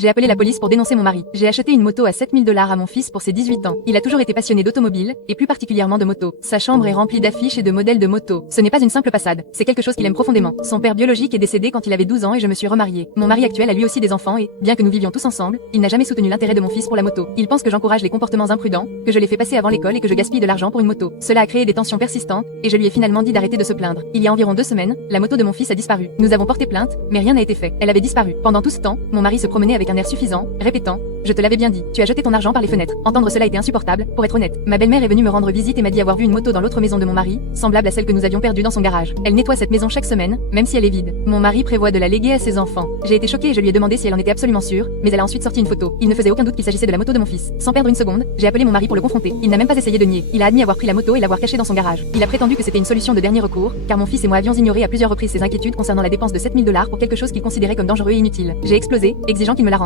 J'ai appelé la police pour dénoncer mon mari. J'ai acheté une moto à 7000 $ à mon fils pour ses 18 ans. Il a toujours été passionné d'automobile, et plus particulièrement de moto. Sa chambre est remplie d'affiches et de modèles de moto. Ce n'est pas une simple passade, c'est quelque chose qu'il aime profondément. Son père biologique est décédé quand il avait 12 ans et je me suis remariée. Mon mari actuel a lui aussi des enfants et, bien que nous vivions tous ensemble, il n'a jamais soutenu l'intérêt de mon fils pour la moto. Il pense que j'encourage les comportements imprudents, que je les fais passer avant l'école et que je gaspille de l'argent pour une moto. Cela a créé des tensions persistantes, et je lui ai finalement dit d'arrêter de se plaindre. Il y a environ 2 semaines, la moto de mon fils a disparu. Nous avons porté plainte, mais rien n'a été fait. Elle avait disparu. Pendant tout ce temps, mon mari se promenait avec un air suffisant, répétant: je te l'avais bien dit, tu as jeté ton argent par les fenêtres. Entendre cela était insupportable, pour être honnête. Ma belle-mère est venue me rendre visite et m'a dit avoir vu une moto dans l'autre maison de mon mari, semblable à celle que nous avions perdue dans son garage. Elle nettoie cette maison chaque semaine, même si elle est vide. Mon mari prévoit de la léguer à ses enfants. J'ai été choquée et je lui ai demandé si elle en était absolument sûre, mais elle a ensuite sorti une photo. Il ne faisait aucun doute qu'il s'agissait de la moto de mon fils. Sans perdre une seconde, j'ai appelé mon mari pour le confronter. Il n'a même pas essayé de nier. Il a admis avoir pris la moto et l'avoir cachée dans son garage. Il a prétendu que c'était une solution de dernier recours, car mon fils et moi avions ignoré à plusieurs reprises ses inquiétudes concernant la dépense de 7000 $ pour quelque chose qu'il considérait comme dangereux et inutile. J'ai explosé, exigeant qu'il me la rende.